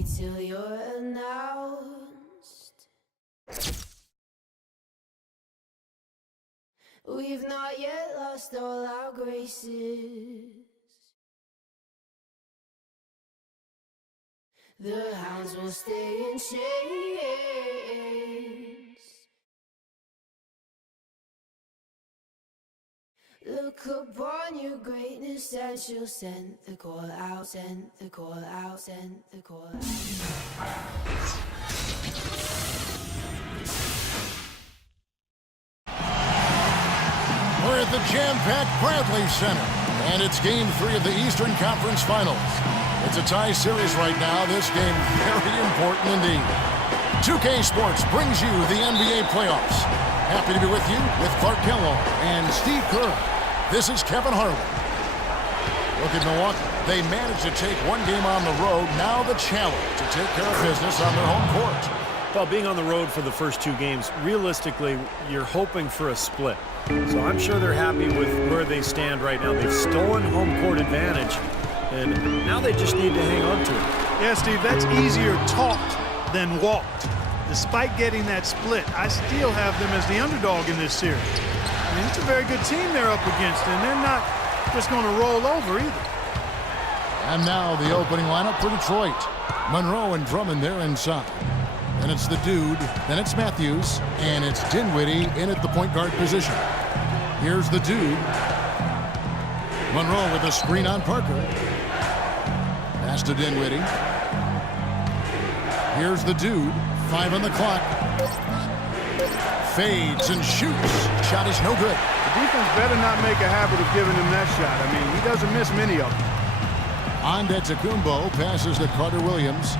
wait till you're announced. We've not yet lost all our graces. The hounds will stay in chains. Look upon your greatness and she'll send the call out, send the call out, send the call out. We're at the jam-packed Bradley Center, and it's Game 3 of the Eastern Conference Finals. It's a tie series right now. This game very important indeed. 2K Sports brings you the NBA playoffs. Happy to be with you with Clark Kellogg and Steve Kerr. This is Kevin Harlan. Look at Milwaukee. They managed to take one game on the road. Now the challenge to take care of business on their home court. Well, being on the road for the first two games, realistically, you're hoping for a split. So I'm sure they're happy with where they stand right now. They've stolen home court advantage, and now they just need to hang on to it. Yeah, Steve, that's easier talked than walked. Despite getting that split, I still have them as the underdog in this series. I mean, it's a very good team they're up against, and they're not just going to roll over either. And now the opening lineup for Detroit. Monroe and Drummond there inside. And it's the dude, then it's Matthews, and it's Dinwiddie in at the point guard position. Here's the dude. Monroe with a screen on Parker. Pass to Dinwiddie. Here's the dude. 5 on the clock. Fades and shoots. Shot is no good. The defense better not make a habit of giving him that shot. I mean, he doesn't miss many of them. Antetokounmpo passes to Carter Williams.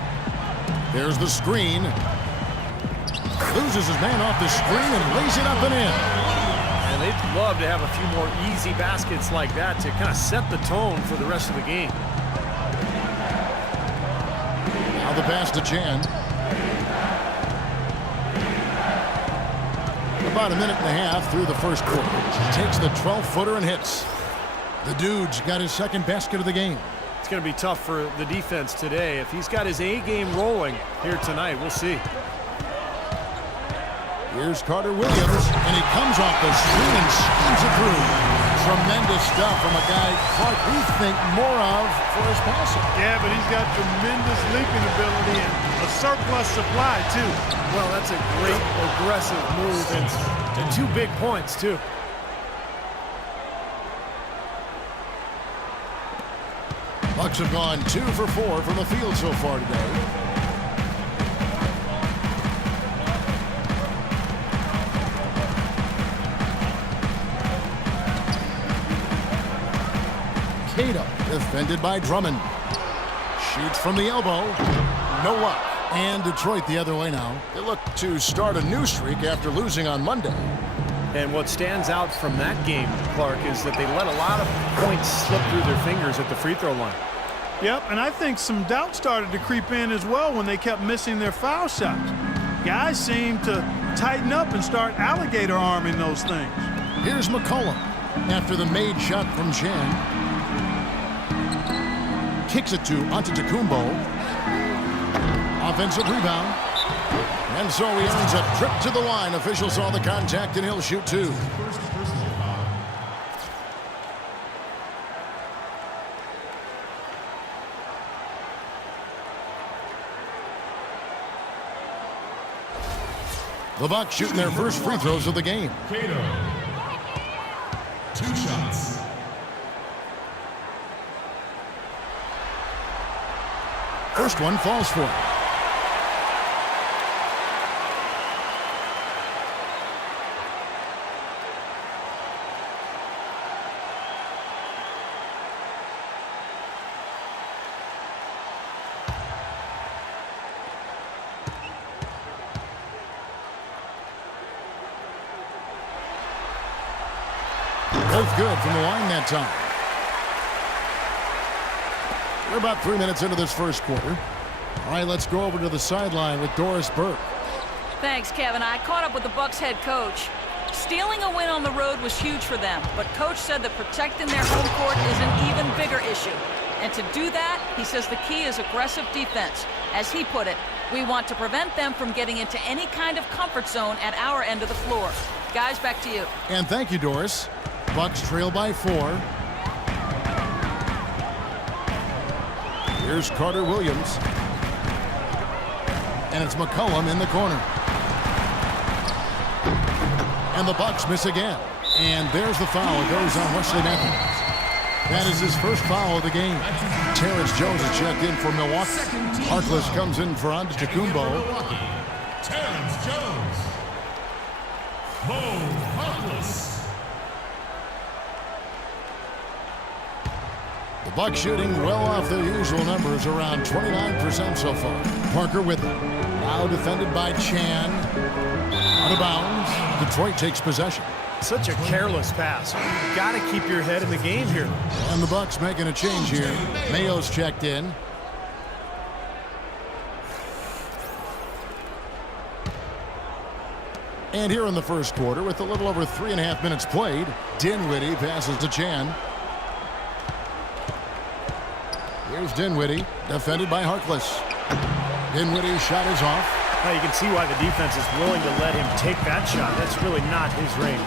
There's the screen. Loses his man off the screen and lays it up and in. And they'd love to have a few more easy baskets like that to kind of set the tone for the rest of the game. Now the pass to Chan. About a minute and a half through the first quarter. Takes the 12-footer and hits. The dude's got his second basket of the game. It's going to be tough for the defense today. If he's got his A game rolling here tonight, we'll see. Here's Carter Williams, and he comes off the screen and schemes it through. Tremendous stuff from a guy Clark we think more of for his passing. Yeah, but he's got tremendous leaping ability and a surplus supply, too. Well, that's a great aggressive move and 2 big points, too. Bucks have gone 2 for 4 from the field so far today. Cato defended by Drummond. Shoots from the elbow. No luck. And Detroit the other way now. They look to start a new streak after losing on Monday. And what stands out from that game, Clark, is that they let a lot of points slip through their fingers at the free throw line. Yep, and I think some doubt started to creep in as well when they kept missing their foul shots. Guys seem to tighten up and start alligator arming those things. Here's McCollum after the made shot from Chan. Kicks it to Antetokounmpo. Offensive rebound. And so he earns a trip to the line. Officials saw the contact, and he'll shoot 2. The Bucks shooting their first free throws of the game. Cato. 2 shots. First one falls for him. Both good from the line that time. We're about 3 minutes into this first quarter. All right, let's go over to the sideline with Doris Burke. Thanks, Kevin. I caught up with the Bucks head coach. Stealing a win on the road was huge for them, but coach said that protecting their home court is an even bigger issue. And to do that, he says the key is aggressive defense. As he put it, we want to prevent them from getting into any kind of comfort zone at our end of the floor. Guys, back to you. And thank you, Doris. Bucks trail by 4. Here's Carter Williams. And it's McCollum in the corner. And the Bucks miss again. And there's the foul. It goes on Wesley Matthews. That is his first foul of the game. Terrence Jones is checked in for Milwaukee. Harkless comes in for Antetokounmpo. Terrence Jones. Mo Harkless. The Bucks shooting well off their usual numbers, around 29% so far. Parker with it. Now defended by Chan. Out of bounds. Detroit takes possession. Such a careless pass. You've got to keep your head in the game here. And the Bucks making a change here. Mayo's checked in. And here in the first quarter, with a little over 3.5 minutes played, Dinwiddie passes to Chan. Here's Dinwiddie, defended by Harkless. Dinwiddie's shot is off. Now you can see why the defense is willing to let him take that shot. That's really not his range.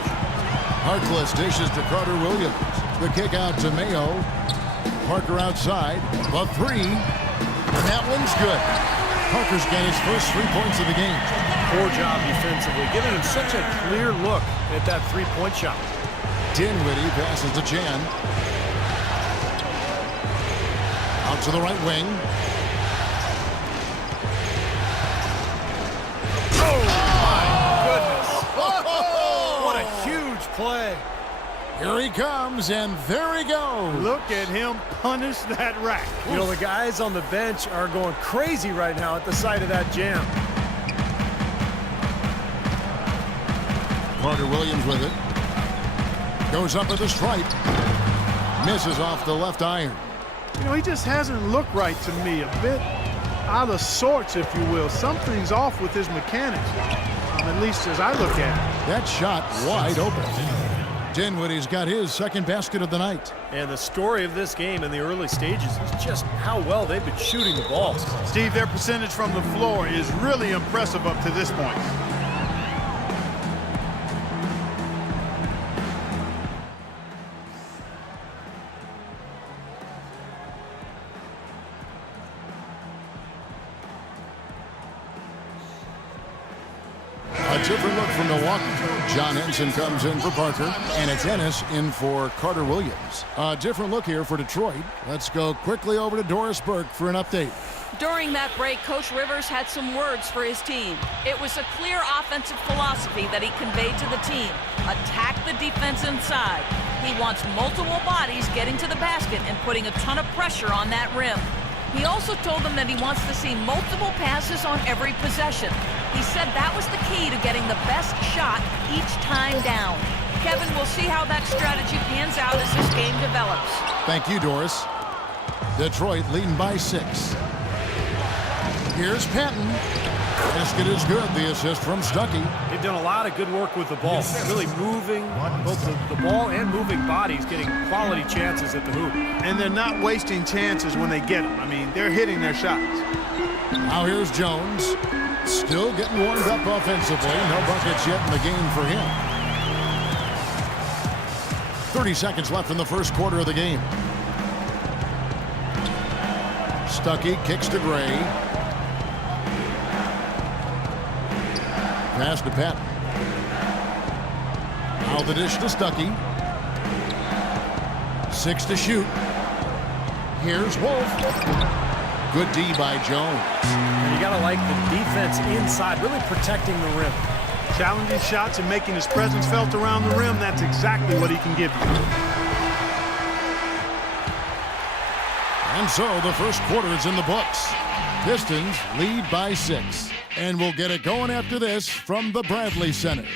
Harkless dishes to Carter Williams. The kick out to Mayo. Parker outside. The 3. And that one's good. Parker's got his first 3 points of the game. Poor job defensively, giving him such a clear look at that three-point shot. Dinwiddie passes to Chan. Out to the right wing. What a huge play. Here he comes, and there he goes. Look at him punish that rack. You know, the guys on the bench are going crazy right now at the sight of that jam. Carter Williams with it. Goes up with the stripe. Misses off the left iron. You know, he just hasn't looked right to me. A bit out of sorts, if you will. Something's off with his mechanics, at least as I look at it. That shot wide open. Dinwiddie's got his second basket of the night. And the story of this game in the early stages is just how well they've been shooting the ball. Steve, their percentage from the floor is really impressive up to this point. A different look from Milwaukee. John Henson comes in for Parker, and it's Ennis in for Carter Williams. A different look here for Detroit. Let's go quickly over to Doris Burke for an update. During that break, Coach Rivers had some words for his team. It was a clear offensive philosophy that he conveyed to the team. Attack the defense inside. He wants multiple bodies getting to the basket and putting a ton of pressure on that rim. He also told them that he wants to see multiple passes on every possession. He said that was the key to getting the best shot each time down. Kevin, we'll see how that strategy pans out as this game develops. Thank you, Doris. Detroit leading by 6. Here's Patton. Basket is good. The assist from Stuckey. They've done a lot of good work with the ball. Really moving both the ball and moving bodies, getting quality chances at the hoop. And they're not wasting chances when they get them. I mean, they're hitting their shots. Now here's Jones. Still getting warmed up offensively. No buckets yet in the game for him. 30 seconds left in the first quarter of the game. Stuckey kicks to Gray. Pass to Patton. Now the dish to Stuckey. 6 to shoot. Here's Wolf. Good D by Jones. And you got to like the defense inside, really protecting the rim. Challenging shots and making his presence felt around the rim. That's exactly what he can give you. And so the first quarter is in the books. Pistons lead by 6. And we'll get it going after this from the Bradley Center.